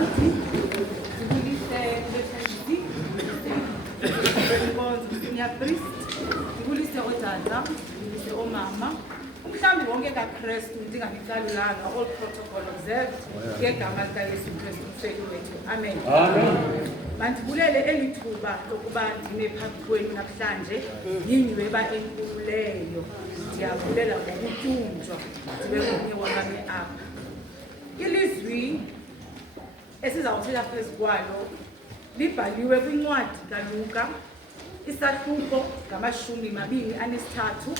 Nanti, ndibulise leThandi, ndibonze senior priest, ndibulise otata, ndibulise omama. Umhlambi wonke kaKristu ndingabicalulanga, all protocol observed, ngegama likaYesu Kristu umfeki wethu. Amen. Mandibulele elithuba lokuba ndime phambi kwenu namhlanje yinyhweba enkulu leyo. Ndiyabulela ngokutyunjwa ndibe kunye wami apha. Ilizwi esizawuthetha phezu kwalo libhaliwe kwincwadi kaLuka, isahluko ngamashumi-23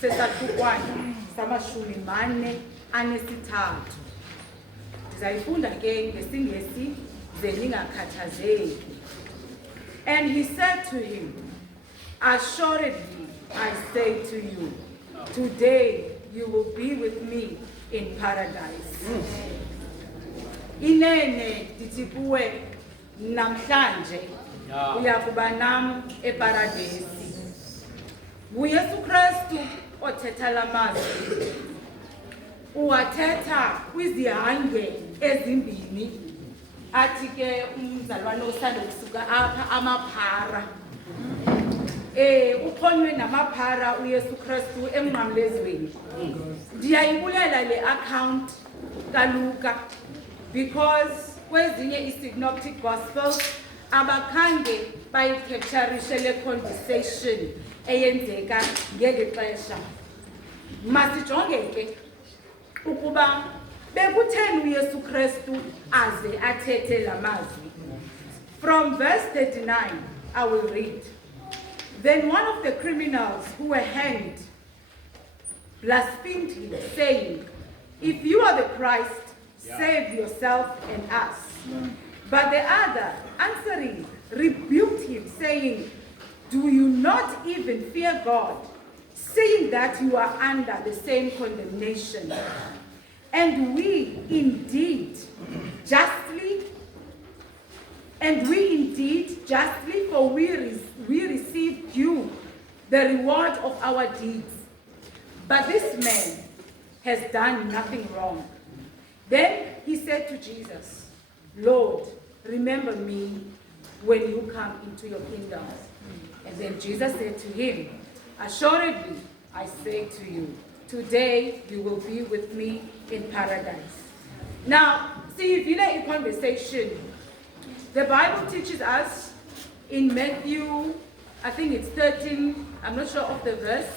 sesahlukwana sama-43. Ndizayifunda ke ngesingesi ze ningakhathazeki. And he said to him, "Assuredly I say to you, today you will be with me in paradise." Inene ndithi kuwe namhlanje uyakuba nam eparadesi. UYesu Kristu othetha la mazwi uwathetha kwizihange ezimbini. Athi ke umzalwane osanda kusuka apha amaphara. Uphonywe namaphara uYesu Kristu emnqamlezweni. Ndiyayibulela le account kaLuka because kwezinye i-synoptic gospels abakhange bayicapturishe le conversation eyenzeka ngeli xesha. Masijonge ke ukuba bekutheni uYesu Kristu aze athethe la mazwi. From verse 39 I will read. Then one of the criminals who were hanged blasphemed him, saying, "If you are the Christ, save yourself and us." But the other, answering, rebuked him, saying, "Do you not even fear God, seeing that you are under the same condemnation? And we indeed justly, for we received you the reward of our deeds. But this man has done nothing wrong." Then he said to Jesus, "Lord, remember me when you come into your kingdom." And then Jesus said to him, "Assuredly, I say to you, today you will be with me in paradise." Now, see, if you let a conversation, the Bible teaches us in Matthew, I think it's 13, I'm not sure of the verse,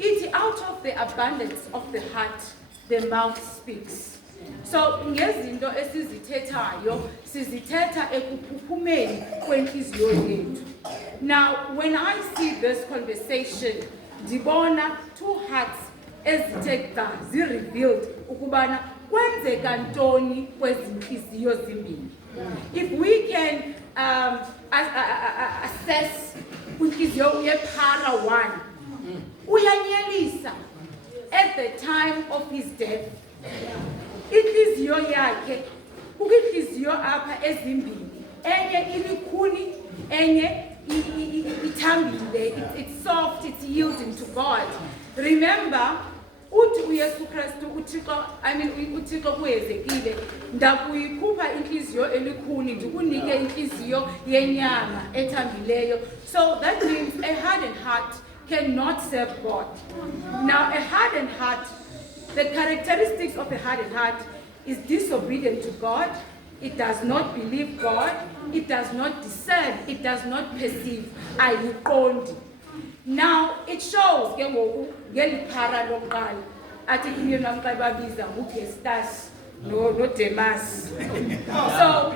it's out of the abundance of the heart, the mouth speaks. So, ngezinto esizithethayo, sizithetha ekuphuphumeni kwenhliziyo yethu. Now, when I see this conversation, ndibona two hearts ezithe xa zi-revealed ukubana kwenzeka ntoni kwezinhliziyo zimbini. If we can assess kwinhliziyo yephara 1, uyanyelisa at the time of his death. Inhliziyo yakhe kukwinhliziyo apha ezimbini, enye ilikhuni, enye itambile, it's soft, it's yielding to God. Remember, uthi uYesu Kristu uThixo kuHezekile, ndakuyikhupha inhliziyo elikhuni ndikunike inhliziyo yenyama ethambileyo. So that means a hardened heart cannot serve God. Now, a hardened heart, the characteristics of a hardened heart is disobedient to God. It does not believe God. It does not discern. It does not perceive. Ayiqondi. Now, it shows ke ngoku ngeliphara lokuqala athi kuyo namxa babiza nguGestas noDemas. So,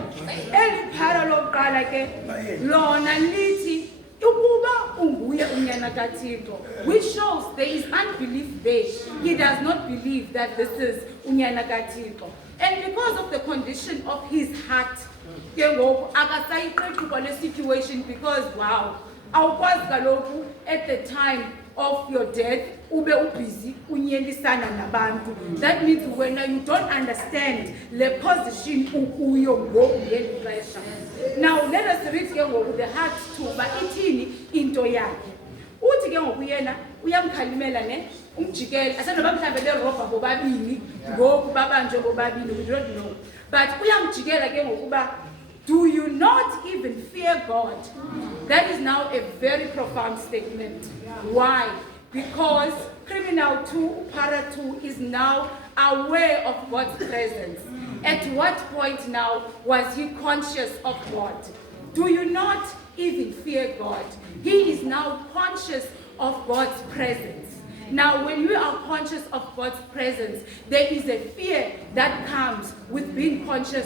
eliphara lokuqala ke lona lithi ukuba unguye unyana kaThixo, which shows there is unbelief there. He does not believe that this is unyana kaThixo. And because of the condition of his heart, ke ngoku akasayiqeqi kwale situation, because wow, awukwazi kaloku at the time of your death ube ubusy unyelisana nabantu. That means when you don't understand the position ukuyo ngoku ngeli xesha. Now let us read ke ngoku the heart too, but ithini into yakhe. Uthi ke ngoku yena uyamkhalimela ne umjikelo asenoba mhlambe le robha bobabili ngoku babanjwe bobabili, we don't know, but uyamjikela ke ngokuba do you not even fear God? That is now a very profound statement. Why? Because criminal 2, para 2 is now aware of God's presence. At what point now was he conscious of God? Do you not even fear God? He is now conscious of God's presence. Now, when you are conscious of God's presence, there is a fear that comes with being conscious.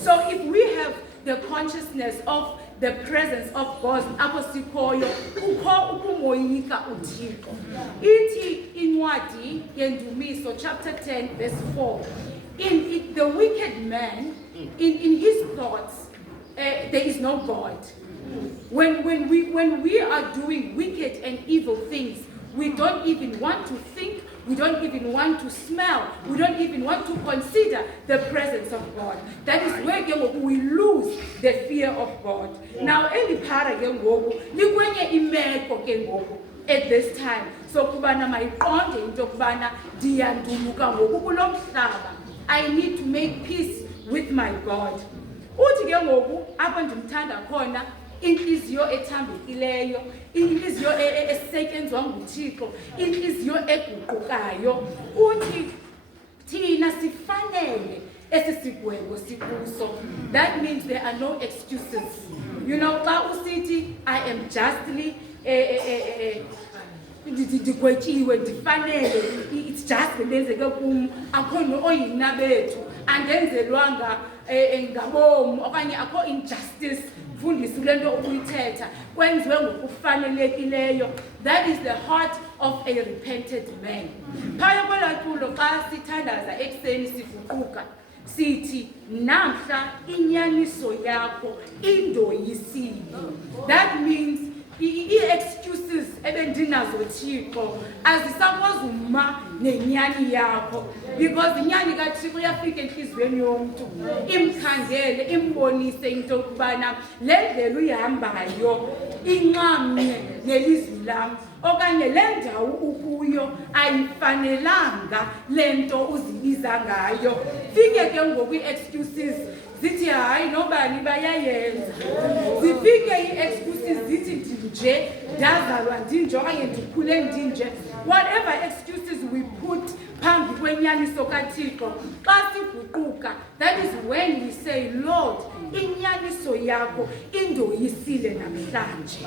So if we have the consciousness of the presence of God, Incwadi Yendumiso, chapter 10, verse 4, in the wicked man, in his thoughts, there is no God. When we are doing wicked and evil things, we don't even want to think, we don't even want to smell, we don't even want to consider the presence of God. That is where we lose the fear of God. Now, at this time, so kubana mayiqonde into kubana ndiyanduluka ngoku kulo mhlaba, I need to make peace with my God. Uthi ke ngoku apho ndimthanda khona inhliziyo ethambekileyo, inhliziyo esetyenzwa nguThixo, inhliziyo eguqukayo. Uthi thina sifanele esisigwebo sikuso. That means there are no excuses. You know, xa usithi I am justly ndigwetyiwe ndifanele, it's just lenzeke kum, akho oyina bethu andenzelwanga ngabomu okanye akho injustice. Fundisa kule nto ukuyithetha kwenziwe ngokufanelekileyo. That is the heart of a repentant man. Phaya kwelatulo xa sithandaza ekuseni sifuquka sithi namhla inyaniso yakho indoyisile. That means i-excuses ebendinazo Thixo azisakwazi uma nenyani yakho, because inyani kaThixo iyafika enhliziyweni yomntu imkhangele imbonise into yokubana le ndlela uyihambayo inxamnye nelizwi lam, okanye le ndawo ukuyo ayifanelanga le nto uzibiza ngayo. Fike ke ngoku i-excuses zithi hayi nobani bayayenza, zifike i-excuses zithi ndinje ndazalwa ndinje okanye ndikhule ndinje. Whatever excuses we put phambi kwenyaniso kaThixo xa siguquka, that is when we say, Lord, inyaniso yakho indoyisile namhlanje.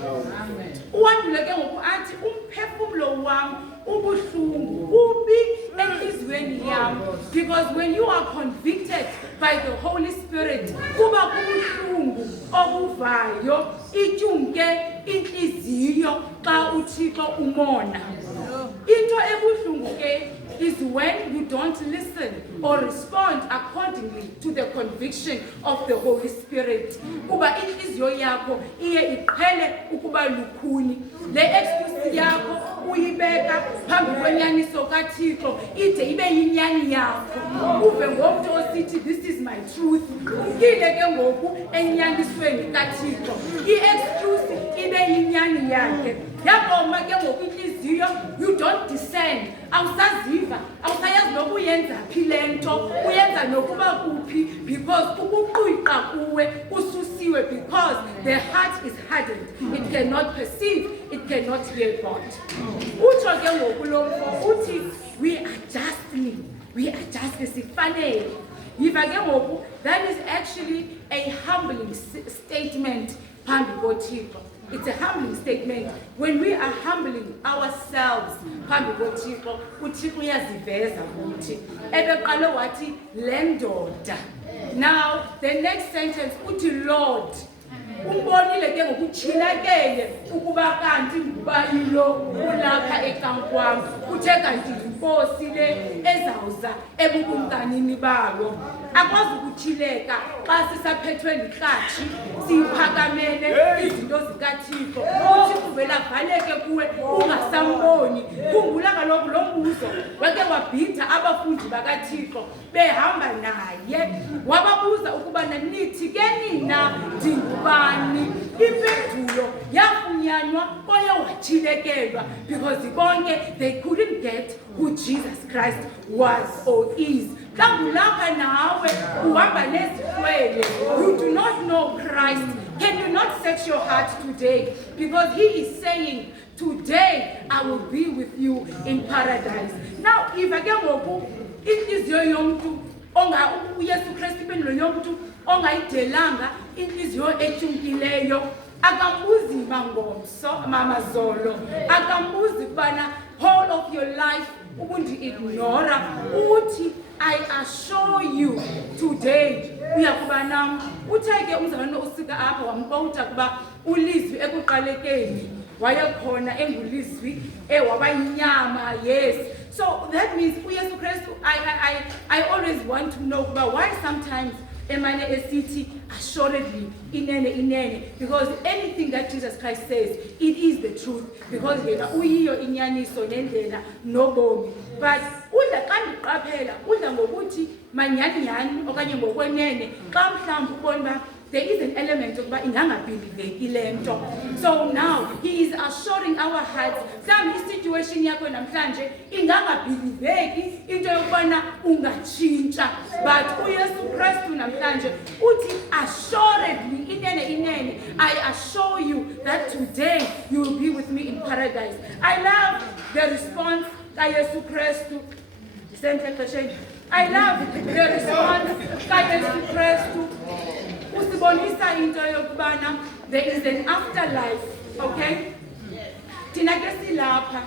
Uwandule ke ngoku athi umphefumlo wam ubuhlungu ubi enhliziyweni yam, because when you are convicted by the Holy Spirit kuba kubuhlungu obuvayo ityumke inhliziyo xa uThixo umona. Into ebuhlungu ke is when you don't listen or respond accordingly to the conviction of the Holy Spirit. Kuba inhliziyo yakho iye iqhele ukuba lukhuni, le excuse yakho uyibeka phambi kwenyaniso kaThixo ide ibe yinyani yakho. Uve ngomntu osithi this is my truth, ukile ke ngoku enyanisweni kaThixo, i-excuse ibe yinyani yakhe. Yaboma ke ngoku inhliziyo, you don't discern, awusaziva, awusayazi noba uyenza phi le nto, uyenza nokuba kuphi, because ukuquyqa kuwe ususiwe, because the heart is hardened, it cannot perceive, it cannot hear God. Utsho ke ngoku lo mfo uthi we are justly sifanele. Yiva ke ngoku, that is actually a humbling statement phambi koThixo. It's a humbling statement. When we are humbling ourselves phambi koThixo, uThixo uyaziveza kuthi. Ebeqale wathi le ndoda. Now the next sentence uthi Lord. Umbonile ke ngokutshilakele ukuba kanti ngubani lo ulapha ekankwam, uthe kanti inkosi le ezawuza ebukumkanini balo. Akwazi ukutshileka xa sisaphethwe lihlathi siphakamele izinto zikaThixo, uThixo vela valeke kuwe ungasamboni. Khumbula kaloku lo mbuzo wake wabhitha abafundi bakaThixo behamba naye, wababuza ukuba nithi ke nina ndingubani? Impendulo yafunyanwa wafunyanwa oye wachilekelwa, because konke they couldn't get who Jesus Christ was or is. Lapha nawe uhamba nezikwele, you do not know Christ. Can you not set your heart today? Because he is saying, today I will be with you in paradise. Now, if I get woku, it is your young onga uYesu Kristu benlo yomuntu ongayidelanga inhliziyo ethunkileyo, akambuzi mangomso mama zolo, akambuzi bana whole of your life ubundi ignora uthi I assure you today uyakuba nami. Utheke umzalwane usika apha wamqouta kuba ulizwi ekuqalekeni wayekhona engulizwi wabayinyama. Yes, so that means uYesu Kristu, I always want to know about why sometimes emane esithi assuredly inene, because anything that Jesus Christ says, it is the truth, because yena uyiyo inyaniso nendlela nobomi. But udla xa ndiqaphela udla ngokuthi manyani okanye ngokwenene xa mhlawumbe ubona there is an element of ingangabhiliveki lento. So now he is assuring our hearts, some situation yakho namhlanje ingangabhiliveki into yokubana ungatshintsha, but uYesu Kristu namhlanje uthi assuredly inene I assure you that today you will be with me in paradise. I love the response kaYesu Kristu. I love the response kaYesu Kristu. Usibonisa into yokubana there is an afterlife, okay? Thina ke silapha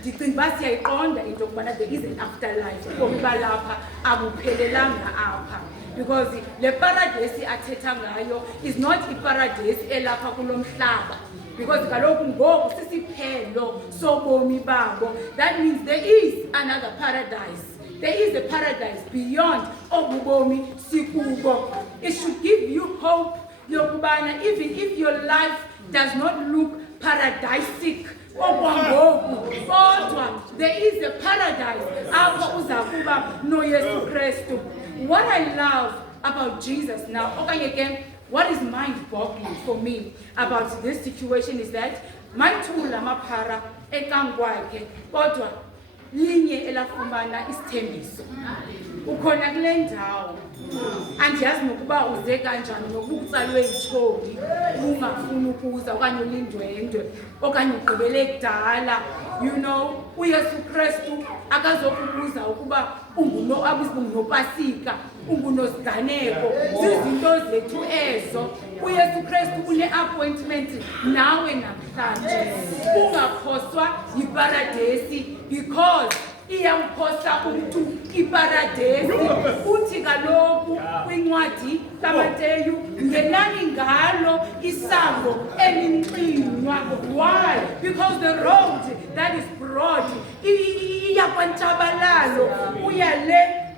ndicinga uba siyayiqonda into yokubana there is an afterlife, ngokuba lapha akuphelelanga apha, because le paradise athetha ngayo is not iparadise elapha kulo mhlaba, because kaloku ngoku sisiphelo sobomi babo. That means there is another paradise. There is a paradise beyond obubomi sikubo. It should give you hope yokubana even if your life does not look paradisic, there is a paradise apho uzakuba no Yesu Kristu. What I love about Jesus now, okay, again, what is mind-boggling for me about this situation is that my thula maphara ekangwakhe kodwa linye elafumana isithembiso ukhona kule ndawo. Andiyazi nokuba uze kanjani nokuba utsalwe yitholi ungafuni ukuza okanye ulindwendwe okanye ugqibele kudala. You know, uYesu Kristu akazokubuza ukuba ungunopasika, ungunosiganeko, zizinto zethu ezo. uYesu Kristu une-appointment nawe namhlanje. Ungakhoswa yiparadesi because iyamkhosa umuntu iparadesi. Uthi kaloku kwincwadi kaMateyu, ngenani ngalo isango elinxinwa. Why? Because the road that is broad iya kwantshabalalo,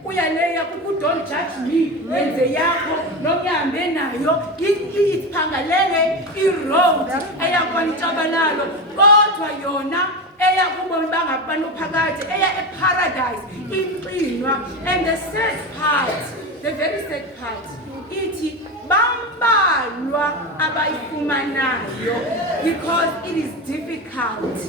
uyaleya kuku don't judge me, yenze yakho nokuhambe nayo iphangalele i-road eya kwantshabalalo, kodwa yona eya kubomi bangabantu phakathi, eya eparadise inxinwa. And the sad part, the very sad part, ithi bambalwa abayifumanayo because it is difficult.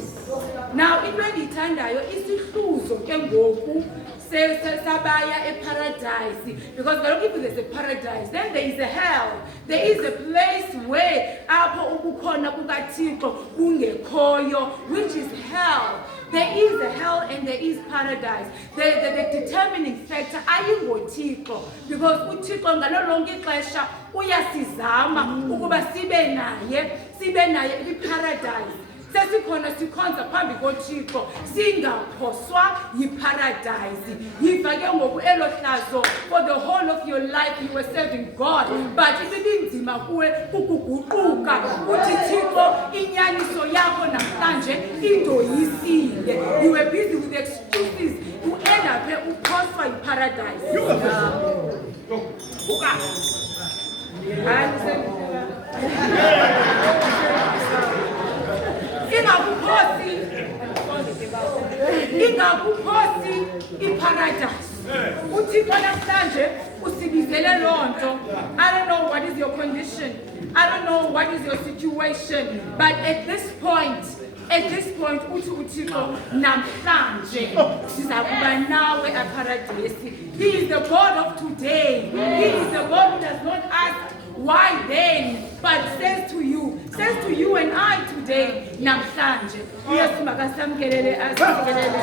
Now into endiyithandayo isihluzo ke ngoku sabaya eparadise, because if there's a paradise then there is a hell. There is a place where apho ukukhona kukaThixo kungekhoyo, which is hell. There is a hell and there is paradise. The determining factor ayingoThixo, because uThixo ngalo lonke ixesha uyasizama ukuba sibe naye iparadise. Sesikhona sikhonza phambi koThixo singaphoswa yiparadise. Yiva ke ngoku elo hlazo for the whole of your life you were serving God, but ibinzima kuwe ukuguquka uthi Thixo inyaniso yakho namhlanje indoyisile. You were busy with excuses, you end up uphoswa yiparadise. Ingakuphosi iparadise. Uthixo namhlanje usibizele lonto. I don't know what is your condition, I don't know what is your situation, but at this point, uthi uThixo namhlanje sizakuba nawe eparadesi. He is the God of today. He is the God who does not ask why then, but says to you and I today, namhlanje. Yes, makasamkelele asikelele.